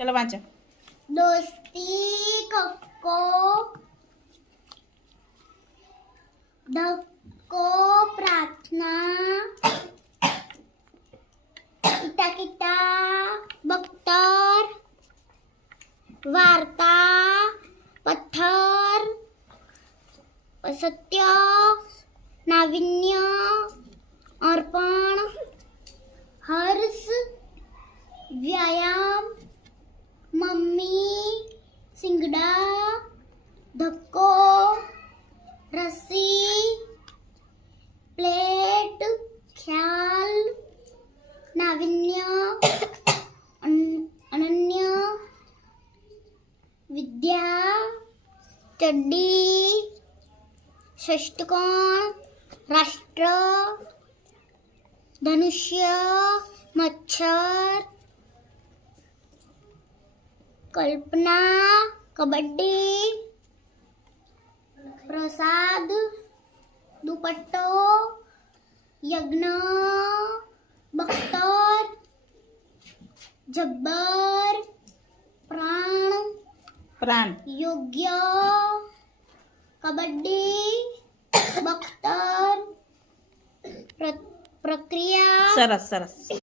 ચલો વાંચો. દોસ્તી કક્કો ધક્કો પ્રાર્થના ઇટા કિટા બખ્તર વાર્તા પથ્થર સત્ય નાવિન્ય અર્પણ હર્ષ વ્યાયામ મમ્મી સિંગડા ધક્કો રસી પ્લેટ ખ્યાલ નાવિન્ય અનન્ય વિદ્યા ચડ્ડી ષષ્ટકોણ રાષ્ટ્ર ધનુષ્ય મચ્છર કલ્પના કબડ્ડી પ્રસાદ દુપટ્ટો યજ્ઞ બખ્તર જબ્બર પ્રાણ યોગ્ય કબડ્ડી બખ્તર પ્રક્રિયા સરસ સરસ.